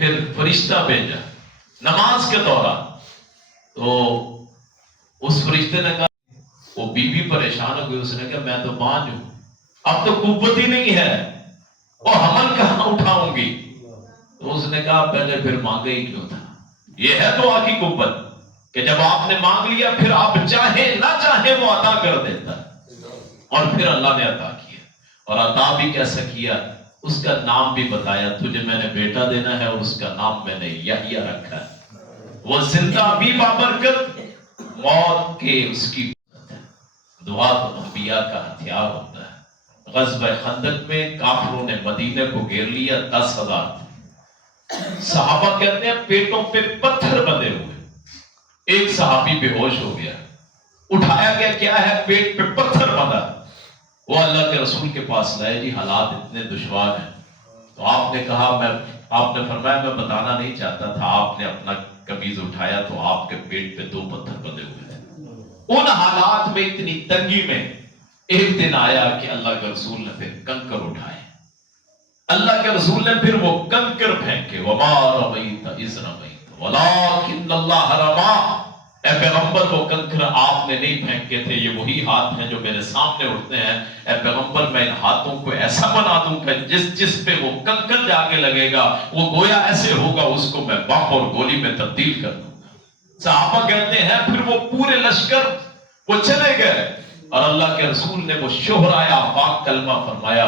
پھر فرشتہ بھیجا نماز کے دوران، تو اس فرشتے نے کہا، وہ بی بی پریشان ہو گئی، اس نے کہا میں تو بانجھ ہوں، اب تو قوت ہی نہیں ہے، اور حمل کہاں اٹھاؤں گی؟ تو اس نے کہا پہلے پھر مانگے ہی کیوں تھا؟ یہ ہے دعا کی قوت کہ جب آپ نے مانگ لیا پھر آپ چاہیں نہ چاہیں وہ عطا کر دیتا ہے، اور پھر اللہ نے عطا کیا، اور عطا بھی کیسا کیا، اس کا نام بھی بتایا، تجھے میں نے بیٹا دینا ہے اور اس کا نام میں نے یحییٰ رکھا ہے، وہ زندہ بھی بابرکت، موت کے اس کی دعا تو انبیاء کا ہتھیار ہوتا ہے۔ غزوہ خندق میں کافروں نے مدینے کو گھیر لیا، 10,000 صحابہ کہتے ہیں پیٹوں پہ پتھر بندے ہوئے، ایک صحابی بے ہوش ہو گیا، اٹھایا گیا، کیا ہے؟ پیٹ پہ پتھر بندھا، وہ اللہ کے رسول کے پاس لائے، جی حالات اتنے دشوار ہیں، تو آپ نے کہا آپ نے فرمایا میں بتانا نہیں چاہتا تھا، آپ نے اپنا قمیض اٹھایا تو آپ کے پیٹ پہ 2 پتھر بندھے ہوئے تھے۔ ان حالات میں، اتنی تنگی میں، ایک دن آیا کہ اللہ کے رسول نے پھر کنکر اٹھائے، اللہ کے رسول نے پھر وہ کنکر پھینکے، وَمَا رَمَيْتَ إِذْ رَمَيْتَ وَلَٰكِنَّ اللَّهَ رَمَىٰ، اے پیغمبر وہ کنکر آپ نے نہیں پھینکے تھے، یہ وہی ہاتھ ہیں جو میرے سامنے اٹھتے ہیں، اے پیغمبر میں ان ہاتھوں کو ایسا بنا دوں کہ جس پہ وہ کنکر جا کے لگے گا وہ گویا ایسے ہوگا اس کو میں بم اور گولی میں تبدیل کر دوں گا۔ صحابہ کہتے ہیں پھر وہ پورے لشکر وہ چلے گئے، اور اللہ کے رسول نے وہ شہرائے آفاق کلمہ فرمایا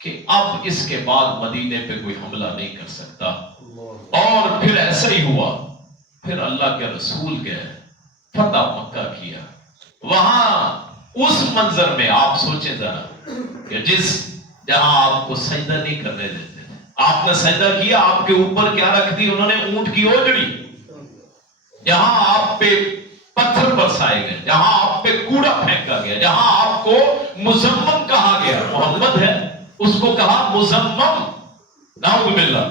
کہ اب اس کے بعد مدینے پہ کوئی حملہ نہیں کر سکتا، اور پھر ایسا ہی ہوا، پھر اللہ کے رسول گئے، فتح مکہ کیا، وہاں اس منظر میں آپ سوچیں ذرا کہ جہاں آپ کو سجدہ نہیں کرنے دیتے تھے، آپ نے سجدہ کیا، آپ کے اوپر کیا رکھ دی انہوں نے؟ اونٹ کی اوجڑی، جہاں آپ پہ پتھر برسائے گئے، جہاں آپ پہ کوڑا پھینکا گیا، جہاں آپ کو مذمم کہا گیا، محمد ہے اس کو کہا مذمم، نعوذ باللہ،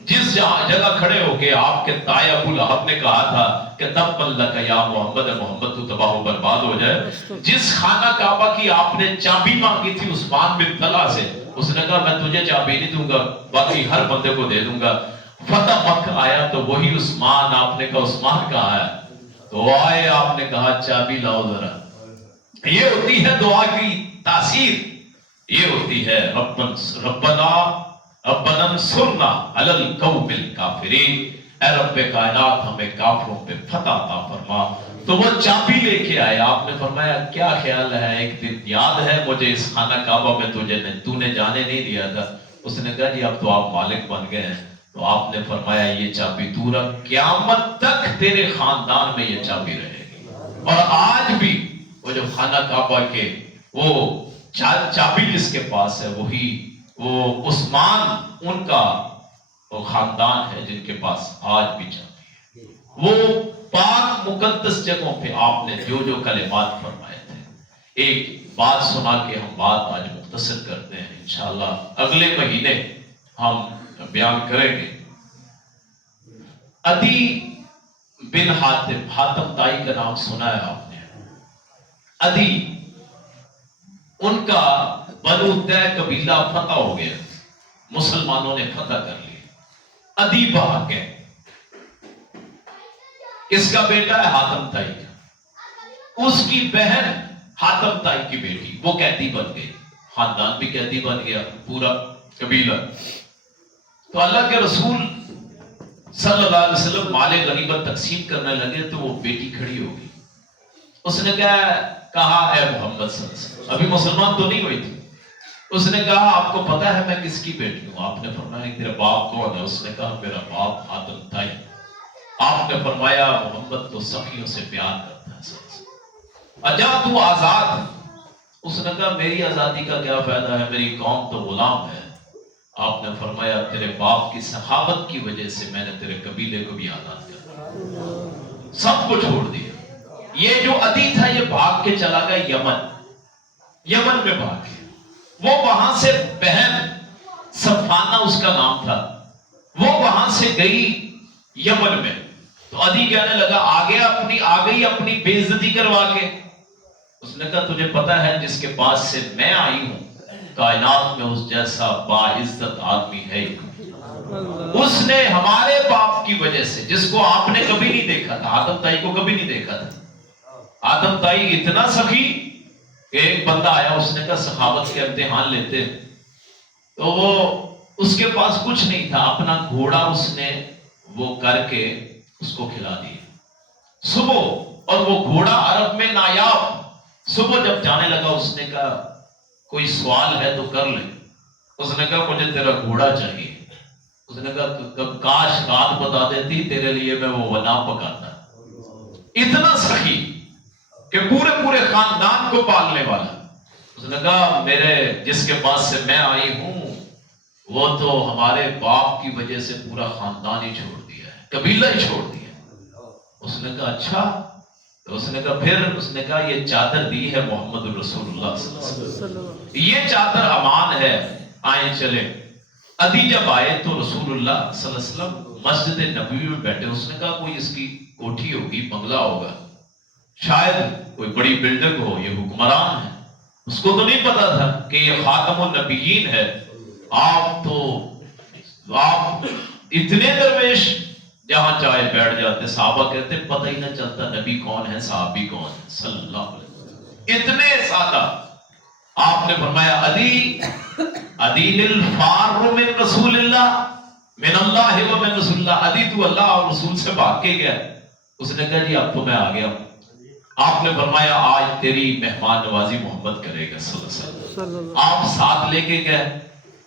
جس جگہ کھڑے ہو کے آپ کے تائی ابو لہب نے کہا تھا کہ تبا لک یا محمد، محمد تو تباہ و برباد ہو جائے، جس خانہ کعبہ کی آپ نے چابی مانگی تھی عثمان بن طلحہ سے، اس نے کہا میں تجھے چابی نہیں دوں گا، باقی ہر بندے کو دے دوں گا۔ فتح مکہ آیا تو وہی عثمان، آپ نے کہا عثمان کہاں ہے؟ تو آئے، آپ نے کہا چابی لاؤ ذرا۔ یہ ہوتی ہے دعا کی تاثیر، یہ ہوتی ہے ربنا انصرنا علی القوم الکافرین، اے رب کائنات ہمیں کافروں پہ فتح عطا فرما۔ تو وہ چابی لے کے آئے، آپ نے فرمایا کیا خیال ہے، ایک دن یاد ہے مجھے اس خانہ کعبہ میں تو نے جانے نہیں دیا تھا؟ اس نے کہا جی اب تو آپ مالک بن گئے ہیں، تو آپ نے فرمایا یہ چابی تو رکھ، قیامت تک تیرے خاندان میں یہ چابی رہے گی، اور آج بھی وہ جو خانہ کعبہ کے وہ چابی جس کے پاس ہے وہی وہ عثمان، ان کا وہ خاندان ہے جن کے پاس آج بھی چابی ہے۔ وہ پاک مقدس جگہوں پہ آپ نے جو جو کلمات فرمائے تھے، ایک بات سنا کے ہم بات آج مختصر کرتے ہیں، انشاءاللہ اگلے مہینے ہم بیان کریں گے۔ عدی بن حاتم، حاتم تائی کا نام سنا ہے آپ نے؟ عدی، ان کا بنو طے قبیلہ فتح ہو گیا، مسلمانوں نے فتح کر لیا، عدی بھاگ گئے۔ کس کا بیٹا ہے؟ حاتم تائی کا، اس کی بہن حاتم تائی کی بیٹی، وہ قیدی بن گئی، خاندان بھی قیدی بن گیا، پورا قبیلہ۔ تو اللہ کے رسول صلی اللہ علیہ وسلم مال غنیمت تقسیم کرنے لگے تو وہ بیٹی کھڑی ہو گئی، اس نے کہا اے محمد صلی اللہ علیہ وسلم، ابھی مسلمان تو نہیں ہوئی تھی، اس نے کہا آپ کو پتا ہے میں کس کی بیٹی ہوں؟ آپ نے فرمایا تیرا باپ کون ہے؟ اس نے کہا میرا باپ حاتم تائی۔ آپ نے فرمایا محمد تو سخیوں سے پیار کرتا ہے، اجا تو آزاد ہے؟ اس نے کہا میری آزادی کا کیا فائدہ ہے، میری قوم تو غلام ہے۔ آپ نے فرمایا تیرے باپ کی سخاوت کی وجہ سے میں نے تیرے قبیلے کو بھی آزاد کر دیا، سب کو چھوڑ دیا۔ یہ جو عدی تھا یہ بھاگ کے چلا گیا یمن میں بھاگ گیا، وہ وہاں سے بہن صفانہ اس کا نام تھا، وہ وہاں سے گئی یمن میں، تو عدی کہنے لگا آ گئی اپنی بے عزتی کروا کے۔ اس نے کہا تجھے پتا ہے جس کے پاس سے میں آئی ہوں کائنات میں اس جیسا باعزت آدمی ہے ہی، اس نے ہمارے باپ کی وجہ سے، جس کو آپ نے کبھی نہیں دیکھا تھا، آدم تائی کو کبھی نہیں دیکھا تھا، آدم تائی اتنا سخی کہ ایک بندہ آیا، اس نے کہا سخاوت کے امتحان لیتے، تو وہ اس کے پاس کچھ نہیں تھا، اپنا گھوڑا اس نے وہ کر کے اس کو کھلا دیا صبح، اور وہ گھوڑا عرب میں نایاب، صبح جب جانے لگا اس نے کہا کوئی سوال ہے تو کر لے، اس نے کہا مجھے تیرا گھوڑا چاہیے، اس نے کہا کاش رات بتا دیتی، تیرے لیے میں وہ بنا پکاتا، اتنا سخی کہ پورے خاندان کو پالنے والا۔ اس نے کہا میرے جس کے پاس سے میں آئی ہوں وہ تو ہمارے باپ کی وجہ سے پورا خاندان ہی چھوڑ دیا ہے، قبیلہ ہی چھوڑ دیا۔ اس نے کہا اچھا، تو اس نے کہا پھر، اس نے کہا یہ چادر دی ہے محمد الرسول اللہ صلی اللہ علیہ وسلم، یہ چادر امان ہے، آئیں چلے۔ ادی جب آئے تو رسول اللہ صلی اللہ علیہ وسلم مسجد نبوی میں بیٹھے، اس نے کہا کوئی اس کی کوٹھی ہوگی، بنگلہ ہوگا، شاید کوئی بڑی بلڈنگ ہو، یہ حکمران ہے، اس کو تو نہیں پتا تھا کہ یہ خاتم النبیین ہے۔ آپ اتنے درویش جہاں چاہے بیٹھ جاتے، صحابہ کہتے پتہ ہی نہ چلتا نبی کون ہے، صحابی کون ہے، صلی اللہ علیہ وسلم، اتنے سادہ۔ آپ نے فرمایا ادین الفار من رسول اللہ، من اللہ و من رسول اللہ، ادی تو اللہ اور رسول سے بھاگ کے گیا۔ اس نے کہا جی اب تو میں آ گیا ہوں۔ آپ نے فرمایا آج تیری مہمان نوازی محمد کرے گا صلی اللہ علیہ وسلم۔ آپ ساتھ لے کے گئے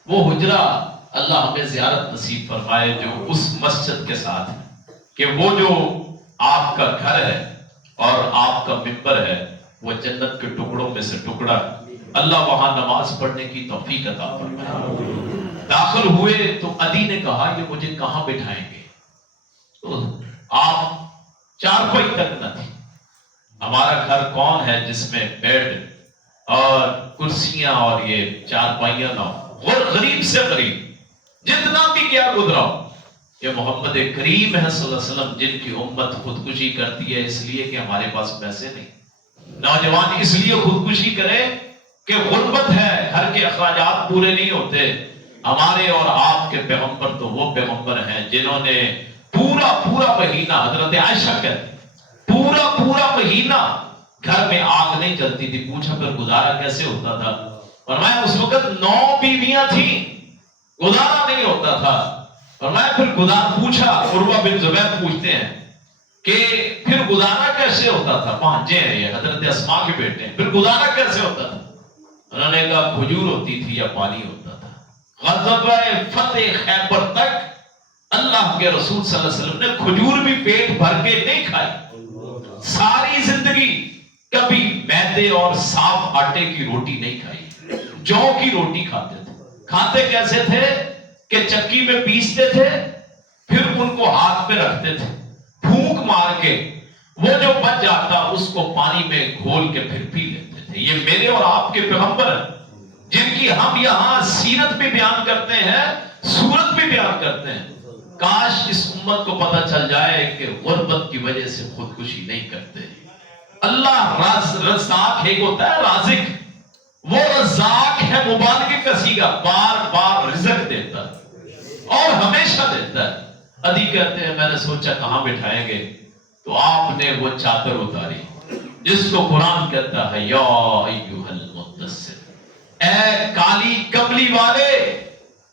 وہ حجرہ، اللہ ہمیں زیارت نصیب فرمائے جو اس مسجد کے ساتھ ہے، کہ وہ جو آپ کا گھر ہے اور آپ کا ممبر ہے وہ جنت کے ٹکڑوں میں سے ٹکڑا ہے، اللہ وہاں نماز پڑھنے کی توفیق عطا فرمائے۔ داخل ہوئے تو ادی نے کہا یہ مجھے کہاں بٹھائیں گے؟ تو آپ چارپائی تک نہ تھی، ہمارا گھر کون ہے جس میں بیڈ اور کرسیاں اور یہ چارپائیاں نہ ہو، غریب سے غریب جتنا بھی کیا گزرا، یہ محمد کریم ہے صلی اللہ علیہ وسلم جن کی امت خودکشی کرتی ہے اس لیے کہ ہمارے پاس پیسے نہیں، نوجوان اس لیے خودکشی کرے کہ غربت ہے، گھر کے اخراجات پورے نہیں ہوتے۔ ہمارے اور آپ کے پیغمبر تو وہ پیغمبر ہیں جنہوں نے پورا مہینہ، حضرت عائشہ کہتے پورا مہینہ گھر میں آگ نہیں جلتی تھی، پوچھا پھر گزارا کیسے ہوتا تھا؟ فرمایا اس وقت 9 بیویاں تھیں، گزارا نہیں ہوتا تھا۔ فرمایا پھر پوچھا، عروہ بن زبیر پوچھتے ہیں کہ پھر گزارا کیسے ہوتا تھا؟ بھانجے ہیں یہ، حضرت اسماء کے بیٹے ہیں، پھر گزارا کیسے ہوتا تھا؟ انہوں نے کہا کھجور ہوتی تھی یا پانی ہوتا تھا۔ غزوہ فتح خیبر تک اللہ کے رسول صلی اللہ علیہ وسلم نے کھجور بھی پیٹ بھر کے نہیں کھائی، ساری زندگی کبھی میدے اور صاف آٹے کی روٹی نہیں کھائی، جو کی روٹی کھاتے تھے۔ کھاتے کیسے تھے کہ چکی میں پیستے تھے، پھر ان کو ہاتھ پہ رکھتے تھے، پھونک مار کے وہ جو بچ جاتا اس کو پانی میں گھول کے پھر پی لیتے تھے۔ یہ میرے اور آپ کے پیغمبر ہیں جن کی ہم یہاں سیرت بھی بیان کرتے ہیں، صورت بھی بیان کرتے ہیں۔ کاش اس امت کو پتہ چل جائے کہ غربت کی وجہ سے خودکشی نہیں کرتے۔ اللہ رزاق ایک ہوتا ہے رازق، وہ رزاق ہے مبالغے کا صیغہ، بار رزق دیتا ہے اور ہمیشہ دیتا ہے۔ ادی کہتے ہیں میں نے سوچا کہاں بٹھائیں گے، تو آپ نے وہ چادر اتاری جس کو قرآن کہتا ہے یا ایھا المدثر، اے کالی کملی والے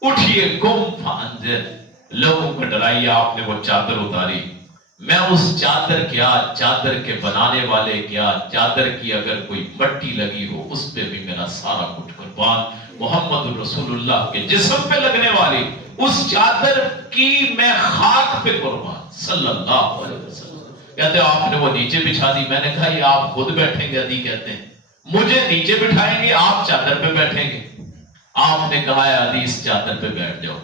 اٹھئے قم فانذر، لوگوں کو ڈرائیے۔ آپ نے وہ چادر اتاری، میں اس چادر کیا، چادر کے بنانے والے کیا، چادر کی اگر کوئی مٹی لگی ہو اس پہ بھی میرا سارا کچھ قربان، محمد الرسول اللہ کے جسم پہ لگنے والی اس چادر کی میں خاک پہ قربان صلی اللہ علیہ وسلم۔ کہتے ہیں آپ نے وہ نیچے بچھا دی، میں نے کہا یہ آپ خود بیٹھیں گے؟ عدی کہتے ہیں مجھے نیچے بٹھائیں گے، آپ چادر پہ بیٹھیں گے؟ آپ نے کہا عدی اس چادر پہ بیٹھ جاؤ۔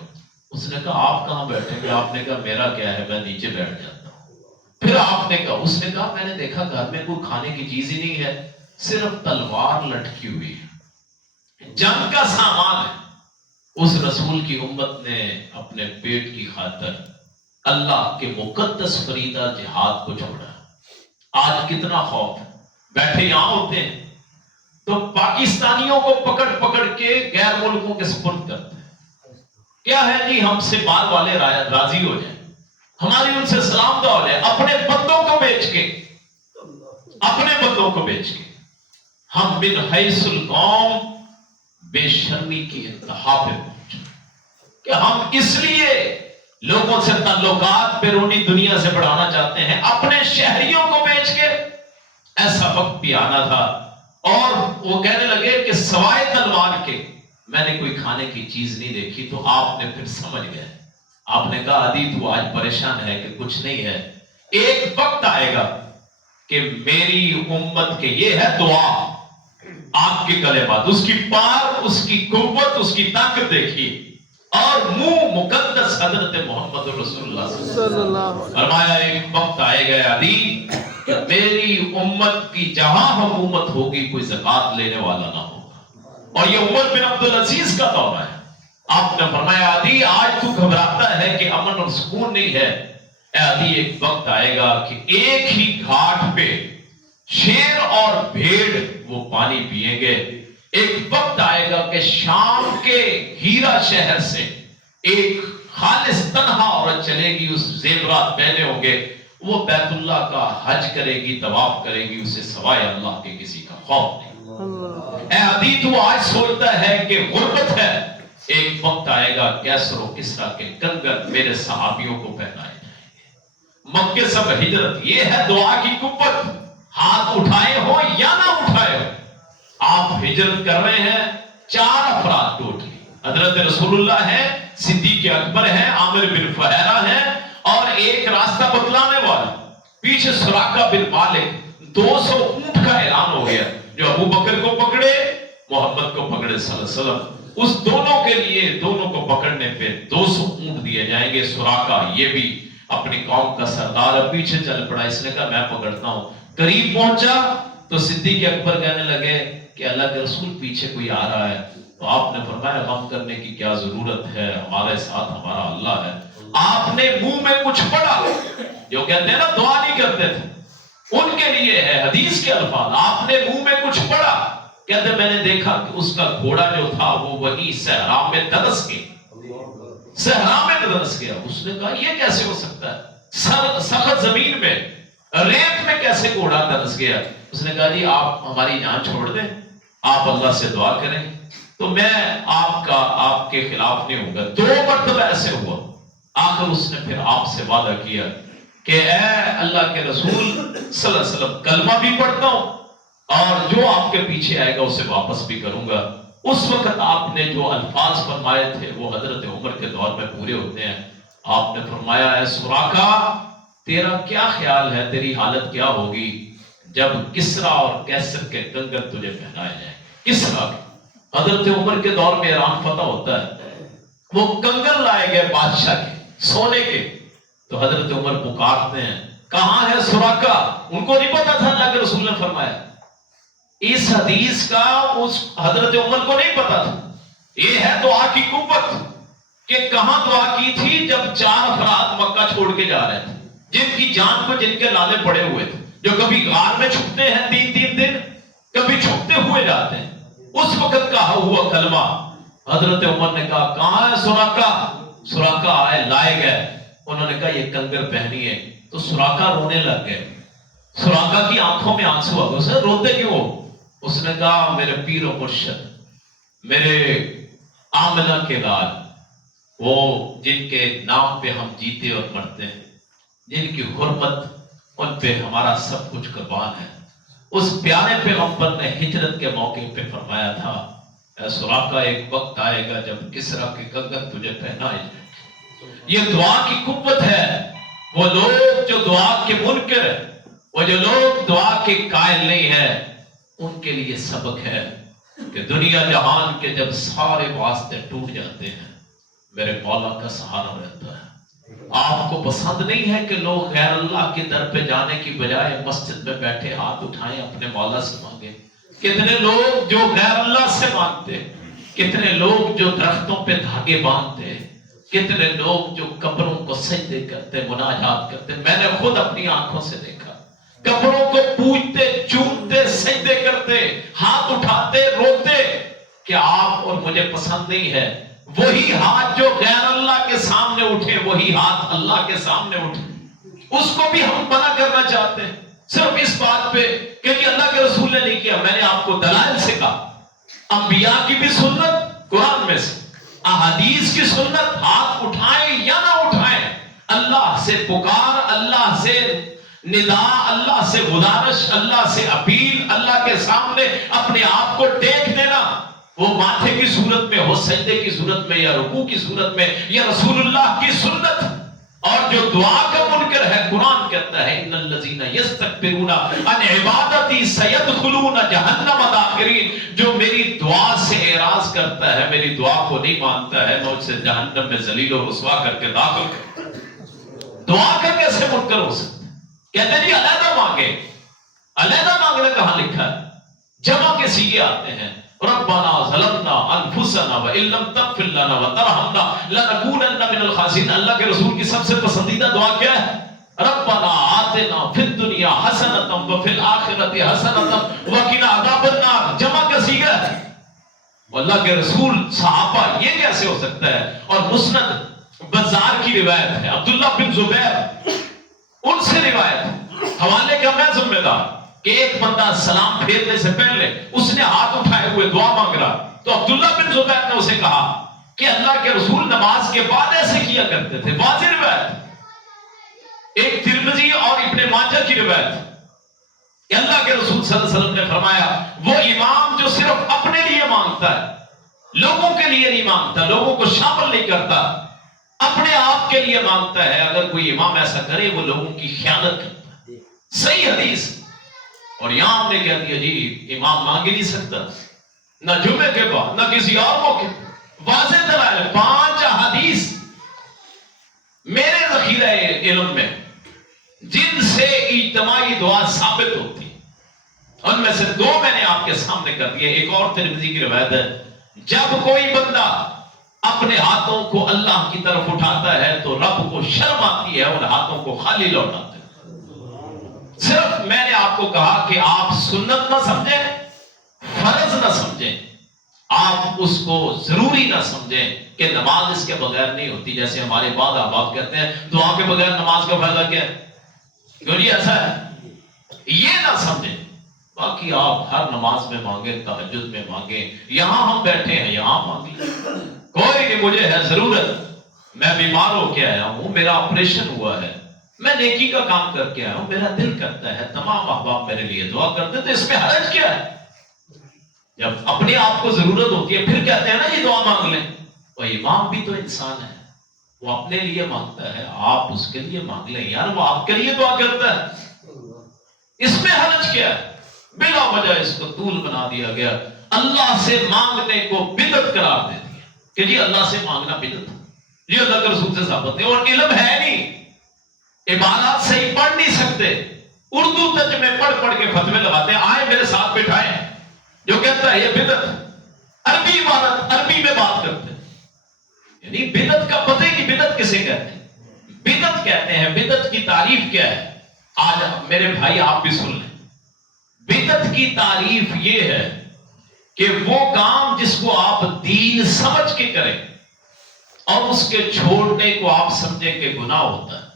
اس نے کہا آپ کہاں بیٹھیں گے؟ آپ نے کہا میرا کیا ہے، میں نیچے بیٹھ جاتا ہوں۔ پھر آپ نے کہا، اس نے کہا میں نے دیکھا گھر میں کوئی کھانے کی چیز ہی نہیں ہے، صرف تلوار لٹکی ہوئی ہے، جنگ کا سامان ہے۔ اس رسول کی امت نے اپنے پیٹ کی خاطر اللہ کے مقدس فریضہ جہاد کو چھوڑا۔ آج کتنا خوف ہے، بیٹھے یہاں ہوتے ہیں تو پاکستانیوں کو پکڑ کے غیر ملکوں کے سپرد کرتے ہیں، کیا ہے جی ہم سے بال والے راضی ہو جائیں، ہماری ان سے سلام دعا ہو جائے، اپنے بندوں کو بیچ کے، اپنے بندوں کو بیچ کے ہم من حیث القوم بے شرمی کی انتہا پہ پہنچے کہ ہم اس لیے لوگوں سے تعلقات بیرونی دنیا سے بڑھانا چاہتے ہیں، اپنے شہریوں کو بیچ کے۔ ایسا وقت بھی آنا تھا اور وہ کہنے لگے کہ سوائے تلوار کے میں نے کوئی کھانے کی چیز نہیں دیکھی۔ تو آپ نے پھر سمجھ گئے، آپ نے کہا عدی تو آج پریشان ہے کہ کچھ نہیں ہے، ایک وقت آئے گا کہ میری امت کے یہ ہے دعا، آپ کے کلمات، اس کی پار، اس کی قوت، اس کی طاقت دیکھی، اور منہ مقدس حضرت محمد رسول اللہ صلی اللہ علیہ وسلم فرمایا ایک وقت آئے گا عدی کہ میری امت کی جہاں حکومت ہوگی کوئی زکات لینے والا نہ ہوگا۔ اور یہ عمر بن عبدالعزیز کا دور ہے۔ آپ نے فرمایا عدی آج تو گھبراتا ہے کہ امن اور سکون نہیں ہے، اے عدی ایک وقت آئے گا کہ ایک ہی گھاٹ پہ شیر اور بھیڑ وہ پانی پیئیں گے۔ ایک وقت آئے گا کہ شام کے ہیرا شہر سے ایک خالص تنہا عورت چلے گی، اس زیورات پہنے ہوں گے، وہ بیت اللہ کا حج کرے گی، طواف کرے گی، اسے سوائے اللہ کے کسی کا خوف نہیں۔ اے عدی تو آج سوچتا ہے کہ غربت ہے، ایک وقت آئے گا کیسر و کسرا کے کنگن میرے صحابیوں کو پہنائے جائیں گے۔ مکے سے ہجرت، یہ ہے دعا کی قوت، ہاتھ اٹھائے ہو یا نہ اٹھائے ہو، آپ ہجرت کر رہے ہیں۔ 4 افراد ٹوٹلی، حضرت رسول اللہ ہے، صدیق اکبر ہے، عامر بن فہیرہ ہے، اور ایک راستہ بتلانے والا پیچھے سراقہ بن مالک۔ 200 اونٹ کا اعلان ہو گیا، جو ابو بکر کو پکڑے محمد کو پکڑے صلی اللہ علیہ وسلم، اس دونوں کے لیے، دونوں کو پکڑنے پہ 200 اونٹ دیے جائیں گے۔ سراقہ یہ بھی اپنی قوم کا سردار ہے، پیچھے چل پڑا، اس نے کہا میں پکڑتا ہوں۔ قریب پہنچا تو صدیق اکبر کہنے لگے کہ اللہ کے رسول پیچھے کوئی آ رہا ہے، تو آپ نے فرمایا غم کرنے کی کیا ضرورت ہے، ہمارے ساتھ ہمارا اللہ ہے۔ آپ نے منہ میں کچھ پڑا، جو کہتے ہیں نا دعا نہیں کرتے تھے، ان کے لیے ہے حدیث کے الفاظ، آپ نے منہ میں کچھ پڑا، کہتے میں نے دیکھا کہ اس کا گھوڑا جو تھا وہ وہی صحرا میں دنس گیا، صحرا میں دنس گیا۔ اس نے کہا یہ کیسے ہو سکتا ہے، سخت زمین میں، ریت میں کیسے گھوڑا دنس گیا؟ اس نے کہا جی آپ ہماری جان چھوڑ دیں، آپ اللہ سے دعا کریں تو میں آپ کے خلاف نہیں ہوں گا۔ 2 مرتبہ ایسے ہوا، آخر اس نے پھر آپ سے وعدہ کیا کہ اے اللہ کے رسول صلی اللہ علیہ وسلم کلمہ بھی پڑھتا ہوں اور جو آپ کے پیچھے آئے گا اسے واپس بھی کروں گا۔ اس وقت آپ نے جو الفاظ فرمائے تھے وہ حضرت عمر کے دور میں پورے ہوتے ہیں۔ آپ نے فرمایا اے سراقہ تیرا کیا خیال ہے، تیری حالت کیا ہوگی جب کسرا اور کیسر کے کنگن تجھے پہنائے جائیں؟ کسرا کے، حضرت عمر کے دور میں ایران فتح ہوتا ہے، وہ کنگن لائے گئے بادشاہ کے سونے کے، تو حضرت عمر پکارتے ہیں کہاں ہے سراقہ؟ ان کو نہیں پتا تھا اللہ کے رسول نے فرمایا، اس حدیث کا اس حضرت عمر کو نہیں پتا تھا۔ یہ ہے دعا کی قوت کہ کہاں دعا کی تھی جب 4 افراد مکہ چھوڑ کے جا رہے تھے، جن کی جان کو جن کے لالے پڑے ہوئے تھے، جو کبھی غار میں چھپتے ہیں 3 دن، کبھی چھپتے ہوئے جاتے ہیں۔ اس وقت کہا ہوا کلمہ، حضرت عمر نے کہا کہاں ہے سراقہ؟ سراقہ آئے، لائے گئے، انہوں نے کہا یہ کنگن پہنی ہے، تو سراقہ رونے لگ گئے۔ سراقہ کی آنکھوں میں آنسو آ گئے، اسے روتے کیوں ہو؟ اس نے کہا میرے پیر و مرشد، میرے آمنہ کے لال، وہ جن کے نام پہ ہم جیتے اور مرتے ہیں، جن کی حرمت ان پہ ہمارا سب کچھ قربان ہے، اس پیارے پیغمبر نے ہجرت کے موقع پہ فرمایا تھا اے سراقہ ایک وقت آئے گا جب کسرا کے کنگن تجھے پہنائے جائیں گے۔ یہ دعا کی قوت ہے۔ وہ لوگ جو دعا کے منکر ہیں، وہ جو لوگ دعا کے قائل نہیں ہیں، ان کے لیے سبق ہے کہ دنیا جہان کے جب سارے واسطے ٹوٹ جاتے ہیں میرے مولا کا سہارا رہتا ہے۔ آپ کو پسند نہیں ہے کہ لوگ غیر اللہ کے در پہ جانے کی بجائے مسجد میں بیٹھے ہاتھ اٹھائیں اپنے مولا سے مانگیں؟ کتنے لوگ جو غیر اللہ سے مانگتے، کتنے لوگ جو درختوں پہ دھاگے باندھتے، کتنے لوگ جو قبروں کو سجدے کرتے، مناجات کرتے۔ میں نے خود اپنی آنکھوں سے دیکھا، قبروں کو پوجتے، چومتے، سجدے کرتے، ہاتھ اٹھاتے، روتے کہ آپ اور مجھے پسند نہیں ہے وہی ہاتھ جو غیر اللہ کے سامنے اٹھے وہی ہاتھ اللہ کے سامنے اٹھے، اس کو بھی ہم منع کرنا چاہتے ہیں صرف اس بات پہ کہ اللہ کے رسول نے نہیں کیا۔ میں نے آپ کو دلائل سے کہا، انبیاء کی بھی سنت قرآن میں سے، احادیث کی سنت، ہاتھ اٹھائیں یا نہ اٹھائیں، اللہ سے پکار، اللہ سے ندا، اللہ سے گزارش، اللہ سے اپیل، اللہ کے سامنے اپنے آپ کو ٹیک دینا، وہ ماتھے کی صورت میں ہو، سجدے کی صورت میں یا رکوع کی صورت میں، یا رسول اللہ کی سنت۔ اور جو دعا کا منکر ہے، قرآن کہتا ہے ان الذین یستکبرون عن عبادتی سیدخلون جہنم داخرین، جو میری دعا سے اعراض کرتا ہے، میری دعا کو نہیں مانتا ہے، میں اسے جہنم میں ذلیل و رسوا کر کے داخل کرتا ہوں۔ دعا کا کیسے منکر ہو سکتا ہے؟ کہتے ہیں جی علیحدہ مانگے، علیحدہ مانگنا کہاں لکھا ہے؟ جمع کے سیغے آتے ہیں، ربنا ظلمنا انفسنا وان لم تغفر لنا وترحمنا لنکونن من الخاسرین۔ اللہ کے رسول کی سب سے پسندیدہ دعا کیا ہے؟ ربنا آتنا فی الدنیا حسنۃ وفی الآخرۃ حسنۃ وقنا عذاب النار۔ جمع کا صیغہ ہے۔ اللہ کے رسول، صحابہ، یہ کیسے ہو سکتا ہے؟ اور مسند بزار کی روایت ہے، عبداللہ بن زبیر ان سے روایت، حوالے کا میں ذمہ دار، کہ ایک بندہ سلام پھیرنے سے پہلے اس نے ہاتھ اٹھائے ہوئے دعا مانگ رہا، تو عبداللہ بن زبیر نے اسے کہا کہ اللہ کے رسول نماز کے بعد ایسے کیا کرتے تھے۔ واضح روایت، ایک ترمذی اور ابن ماجہ کی روایت کہ اللہ کے رسول صلی اللہ علیہ وسلم نے فرمایا، وہ امام جو صرف اپنے لیے مانگتا ہے، لوگوں کے لیے نہیں مانگتا، لوگوں کو شامل نہیں کرتا، اپنے آپ کے لیے مانگتا ہے، اگر کوئی امام ایسا کرے وہ لوگوں کی خیانت کرتا ہے۔ صحیح حدیث۔ اور یہاں ہم نے کہہ دیا جی امام مانگ ہی نہیں سکتا، نہ جمعے کے بعد نہ کسی اور موقع۔ واضح دلائل، 5 احادیث میرے ذخیرہ علم میں جن سے اجتماعی دعا ثابت ہوتی، ان میں سے 2 میں نے آپ کے سامنے کر دیے۔ ایک اور ترمذی کی روایت ہے، جب کوئی بندہ اپنے ہاتھوں کو اللہ کی طرف اٹھاتا ہے تو رب کو شرم آتی ہے، ان ہاتھوں کو خالی لوٹاتے ہیں۔ صرف میں نے آپ کو کہا کہ آپ سنت نہ سمجھیں، فرض نہ سمجھیں، آپ اس کو ضروری نہ سمجھیں کہ نماز اس کے بغیر نہیں ہوتی، جیسے ہمارے بعد احباب کہتے ہیں دعا کے بغیر نماز کا فائدہ کیا ہے؟ کیوں جی ایسا ہے؟ یہ نہ سمجھیں۔ باقی آپ ہر نماز میں مانگیں، تہجد میں مانگیں، یہاں ہم بیٹھے ہیں یہاں مانگیں، کوئی کہ مجھے ہے ضرورت، میں بیمار ہو کے آیا ہوں، میرا آپریشن ہوا ہے، میں نیکی کا کام کر کے آیا ہوں، میرا دل کرتا ہے تمام احباب میرے لیے دعا کرتے، تو اس میں حرج کیا ہے؟ جب اپنے آپ کو ضرورت ہوتی ہے پھر کہتے ہیں نا یہ دعا مانگ لیں۔ وہ امام بھی تو انسان ہے، وہ اپنے لیے مانگتا ہے، آپ اس کے لیے مانگ لیں یار، وہ آپ کے لیے دعا کرتا ہے، اس میں حرج کیا ہے؟ بلا وجہ اس کو طول بنا دیا گیا، اللہ سے مانگنے کو بدعت قرار دے دیا کہ جی اللہ سے مانگنا بدعت ہے، یہ اللہ کے رسول سے ثابت ہے، اور علم ہے نہیں، عبارات صحیح پڑھ نہیں سکتے، اردو ترجمے پڑھ پڑھ کے فتوے لگاتے ہیں۔ آئے میرے ساتھ بٹھائیں، جو کہتا ہے یہ بدعت، عربی عبارت عربی میں بات کرتے ہیں، یعنی بدعت کا پتہ ہی نہیں، بدعت کسے کہتے ہیں؟ بدعت کہتے ہیں، بدعت کی تعریف کیا ہے؟ آج میرے بھائی آپ بھی سن لیں، بدعت کی تعریف یہ ہے کہ وہ کام جس کو آپ دین سمجھ کے کریں اور اس کے چھوڑنے کو آپ سمجھیں کہ گناہ ہوتا ہے،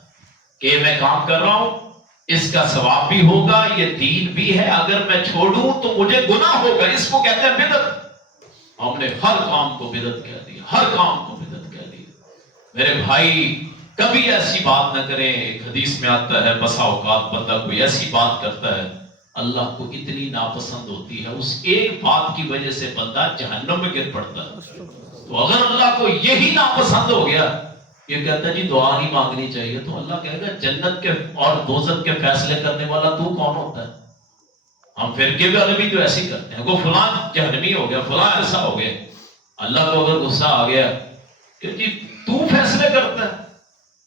کہ میں کام کر رہا ہوں اس کا ثواب بھی ہوگا، یہ دین بھی ہے، اگر میں چھوڑوں تو مجھے گناہ ہوگا، اس کو کہتے ہیں بدعت۔ ہم نے ہر کام کو بدعت کہہ دیا، ہر کام کو بدعت کہہ دیا۔ میرے بھائی کبھی ایسی بات نہ کریں، ایک حدیث میں آتا ہے بسا اوقات بندہ کوئی ایسی بات کرتا ہے اللہ کو اتنی ناپسند ہوتی ہے، اس ایک بات کی وجہ سے بندہ جہنم میں گر پڑتا ہے۔ تو اگر اللہ کو یہی ناپسند ہو گیا، یہ کہتا ہے جی دعا نہیں مانگنی چاہیے، تو اللہ کہے گا جنت کے اور دوزخ کے فیصلے کرنے والا تو کون ہوتا ہے؟ ہم فرقے والے بھی تو ایسے ہی کرتے ہیں، وہ فلاں جہنمی ہو گیا، فلاں ایسا ہو گیا، اللہ کو اگر غصہ آ گیا کہ جی تو فیصلے کرتا ہے،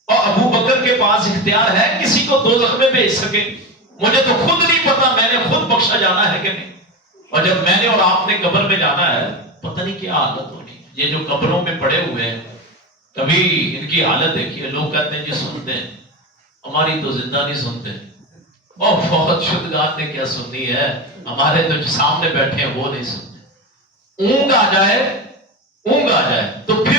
اور ابو بکر کے پاس اختیار ہے کسی کو دوزخ میں بھیج سکے، مجھے تو خود نہیں پتا میں نے خود بخشا جانا ہے کہ نہیں، اور جب میں نے اور آپ نے قبر میں جانا ہے پتہ نہیں کیا حالت ہونی ہے۔ یہ جو قبروں میں پڑے ہوئے ہیں کبھی ان کی حالت دیکھیے، لوگ کہتے ہیں جی سنتے ہیں، ہماری تو زندہ نہیں سنتے، اور فوت شدگان نے کیا سننی ہے، ہمارے تو سامنے بیٹھے ہیں وہ نہیں سنتے۔ اونگ آ جائے تو پھر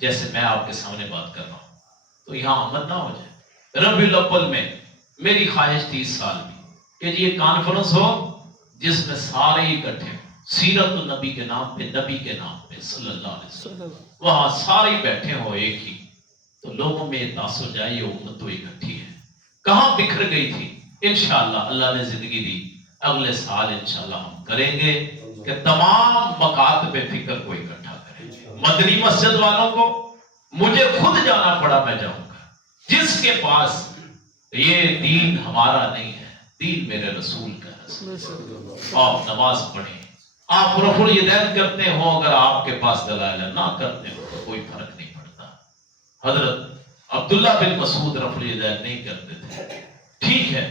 جیسے میں آپ کے سامنے بات کر رہا ہوں تو یہاں آمد نہ ہو جائے. ربیع الاول میں میری خواہش تھی اس سال بھی کہ یہ کانفرنس ہو جس میں سارے اکٹھے ہوں, سیرت النبی کے نام پہ, نبی کے نام پہ صلی اللہ علیہ وسلم, وہاں سارے بیٹھے ہوں ایک ہی, تو لوگوں میں یہ تاثر جائے یہ امت تو اکٹھی ہے. کہاں بکھر گئی تھی. انشاءاللہ اللہ نے زندگی دی, اگلے سال انشاءاللہ ہم کریں گے کہ تمام مکاتب فکر کو اکٹھا کریں. مدنی مسجد والوں کو مجھے خود جانا پڑا میں جاؤں گا. جس کے پاس یہ دین ہمارا نہیں ہے, دین میرے رسول کا ہے, آپ نماز پڑھیں. آپ رفع الیدین کرتے ہو, اگر آپ کے پاس دلائل نہ کرتے ہو تو کوئی فرق نہیں پڑتا. حضرت عبداللہ بن مسعود رفع الیدین نہیں کرتے تھے. ٹھیک ہے,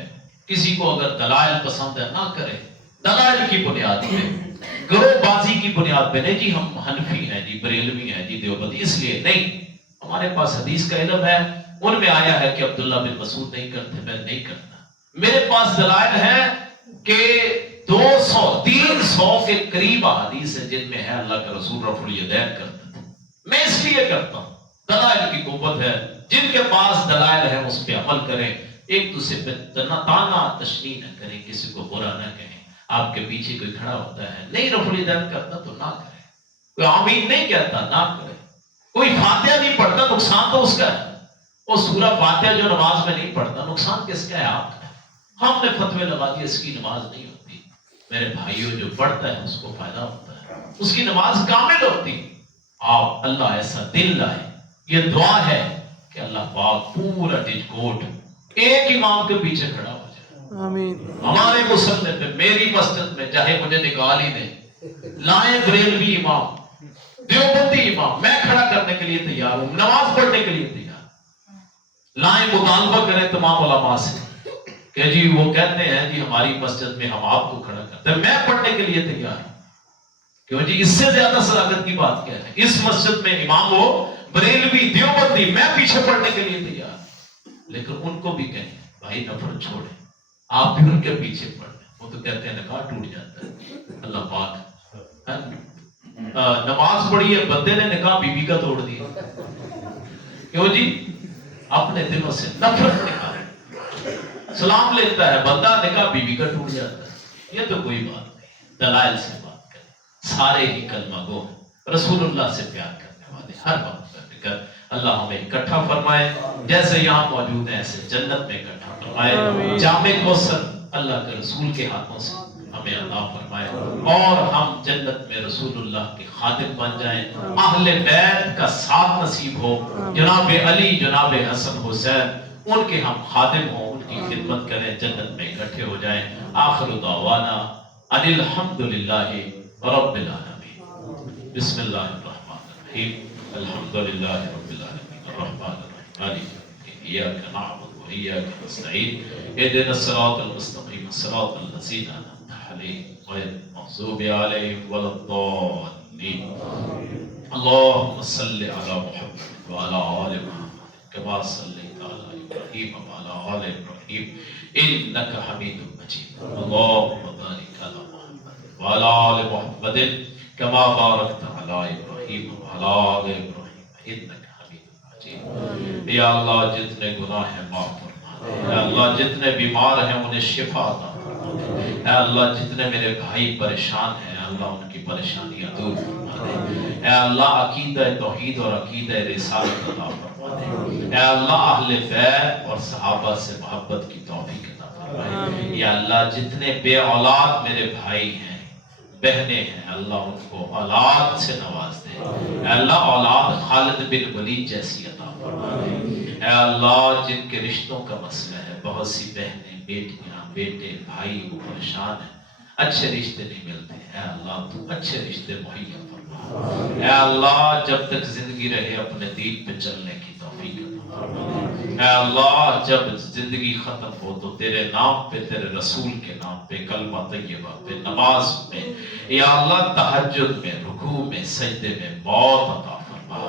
کسی کو اگر دلائل پسند ہے نہ کرے, دلائل کی بنیاد پہ, گروہ بازی کی بنیاد پہ نہیں جی ہم حنفی ہیں جی, بریلوی ہیں جی, دیوبندی, اس لیے نہیں. ہمارے پاس حدیث کا علم ہے, ان میں آیا ہے کہ عبداللہ بن مسعود نہیں کرتے, میں نہیں کرتا. میرے پاس دلائل ہے کہ 200-300 کے قریب احادیث ہیں جن میں ہے اللہ کے رسول رفع الیدین کرتے تھے. میں اس لیے کرتا ہوں, دلائل کی قوت ہے. جن کے پاس دلائل ہے اس پہ عمل کریں, ایک دوسرے پہ تانا تشنیع نہ کریں, کسی کو برا نہ کہیں. آپ کے پیچھے کوئی کھڑا ہوتا ہے نہیں رفع الیدین کرتا تو نہ کرے, کوئی آمین نہیں کہتا نہ کرے, کوئی فاتحہ نہیں پڑھتا نقصان تو اس کا ہے. وہ سورہ فاتحہ جو نماز میں نہیں پڑھتا نقصان کس کا ہے, آپ کا ہے. ہم نے فتوے لگا دیے اس کی نماز نہیں ہوتی. میرے بھائیوں جو پڑھتا ہے اس کو فائدہ ہوتا ہے, اس کی نماز کامل ہوتی. آپ اللہ ایسا دل لائے, یہ دعا ہے کہ اللہ پاک پورا ڈجکوٹ ایک امام کے پیچھے کھڑا ہو جائے. آمین. ہمارے مسلم پہ, میری مسجد میں چاہے مجھے نکال ہی دیں, لائیں بریلوی امام, دیوبندی امام, میں کھڑا کرنے کے لیے تیار ہوں, نماز پڑھنے کے لیے تیار. لائیں مطالبہ کریں تمام علماء سے کہ جی وہ کہتے ہیں جی ہماری مسجد میں ہم آپ کو کھڑا کرتے ہیں, میں پڑھنے کے لیے تیار ہوں. کیوں جی, اس سے زیادہ صداقت کی بات کیا ہے. اس مسجد میں امام ہو بریلوی دیوبندی, میں پیچھے پڑھنے کے لیے تیار. لیکن ان کو بھی کہیں بھائی نفرت چھوڑیں, آپ بھی ان کے پیچھے پڑھ لیں. وہ تو کہتے ہیں نکاح ٹوٹ جاتا ہے. اللہ پاک نماز پڑھی ہے, بندے نے نکاح بیوی کا توڑ دیا. کیوں جی, اپنے دلوں سے نفرت نکالیں. سلام لیتا ہے بندہ, نکاح بیوی کا ٹوٹ جاتا ہے. یہ تو کوئی بات نہیں, دلائل سے بات کریں. سارے ہی کلمہ گو, رسول اللہ سے پیار کرنے والے, ہر وقت پر فکر. اللہ ہمیں اکٹھا فرمائے, جیسے یہاں موجود ہیں ایسے جنت میں اکٹھا فرمائے. جامع کوثر اللہ کے رسول کے ہاتھوں سے ہمیں عطا فرمائے, اور ہم جنت میں رسول اللہ کے خادم بن جائیں. اہل بیت کا ساتھ نصیب ہو, جناب علی, جناب حسن حسین, ان کے ہم خادم ہوں, ان کی خدمت کریں, جنت میں اکٹھے ہو جائیں. آخر دعوانا ان الحمدللہ رب العالمین. بسم اللہ الرحمن الرحیم. الحمدللہ رب العالمین الرحمن الرحیم ایاک نعبد و ایاک نستعین اهدنا الصراط المستقیم صراط الذین انعمت علیہم غیر المغضوب علیہم ولا الضالین. اللهم صل علی محمد وعلى آل محمد كما صليت على إبراهيم وعلى آل إبراهيم إنك حميد مجيد. اللهم بارك على محمد وعلى آل محمد كما باركت على إبراهيم وعلى آل إبراهيم إنك حميد مجيد. یا اللہ جتنے گناہ ہیں معاف فرما دے, اے اللہ جتنے بیمار ہیں انہیں شفا عطا فرما دے, اے اللہ جتنے میرے بھائی پریشان ہیں اللہ ان کی پریشانیاں دور فرما دے, اے اللہ عقیدہ توحید اور عقیدہ رسالت عطا فرما دے, اے اللہ اہل بیت اور صحابہ سے محبت کی توفیق عطا فرمائے. یا اللہ جتنے بے اولاد میرے بھائی ہیں بہنیں ہیں اللہ ان کو اولاد سے نواز دے. اے اللہ اولاد خالد بن ولید جیسی عطا فرما دے. اے اللہ جن کے رشتوں کا مسئلہ ہے, بہت سی بہنیں, بیٹیاں, بیٹے, بھائی وہ پریشان ہیں, اچھے رشتے نہیں ملتے, اے اللہ تو اچھے رشتے مہیا فرما. اے اللہ جب تک زندگی رہے اپنے دین پہ چلنے کی توفیق عطا فرما. اے اللہ جب زندگی ختم ہو تو تیرے نام پہ, تیرے رسول کے نام پہ, کلمہ طیبہ پہ, نماز میں, یا اللہ تہجد میں, رکوع میں, سجدے میں موت عطا فرما.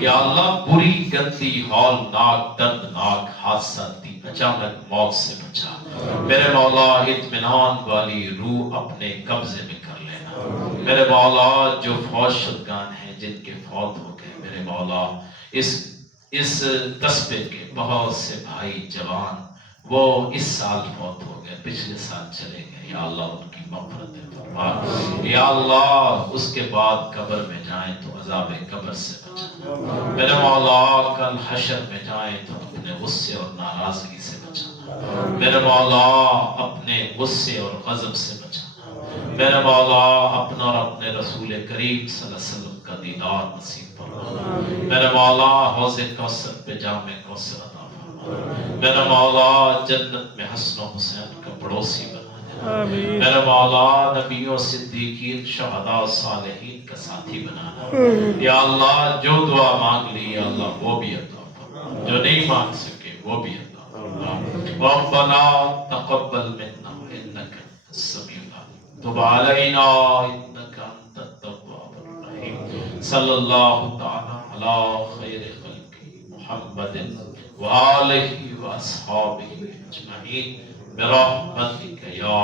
یا اللہ بری, گندی, ہولناک, دردناک, حادثہ دی اچانک موت سے بچا. میرے مولا اطمینان والی روح اپنے قبضے میں کر لینا. میرے مولا جو فوت شدگان ہیں, جن کے فوت ہو گئے, میرے میرے مولا اس قصبے کے بہت سے بھائی جوان وہ اس سال فوت ہو گئے، پچھلے سال چلے گئے، یا اللہ ان کی مغفرت فرما، یا اللہ اس کے بعد قبر میں جائیں تو عذاب قبر سے بچانا، میرے مولا کل حشر میں جائیں تو اپنے غصے اور ناراضگی سے بچانا، میرے مولا اپنے غصے اور غضب سے بچانا، میرے مولا اپنا اور اپنے رسول کریم صلی اللہ علیہ وسلم کا دیدار نصیب فرمانا، میرے مولا حوض کوثر پہ جام کوثر عطا فرمانا، میرے مولا جنت میں حسن و حسین کا پڑوسی بنانا، میرے مولا نبیوں صدیقین شہداء صالحین کا ساتھی بنانا، یا اللہ جو دعا مانگ لی یا اللہ وہ بھی عطا فرما، جو نہیں مانگ سکے وہ بھی عطا فرما، ربنا تقبل منا انک انت السمیع العلیم تب علینا انک انت التواب الرحیم، صلی اللہ تعالی علی خیر خلق محمد وآلہ واصحابہ اجمعین برحمتک یا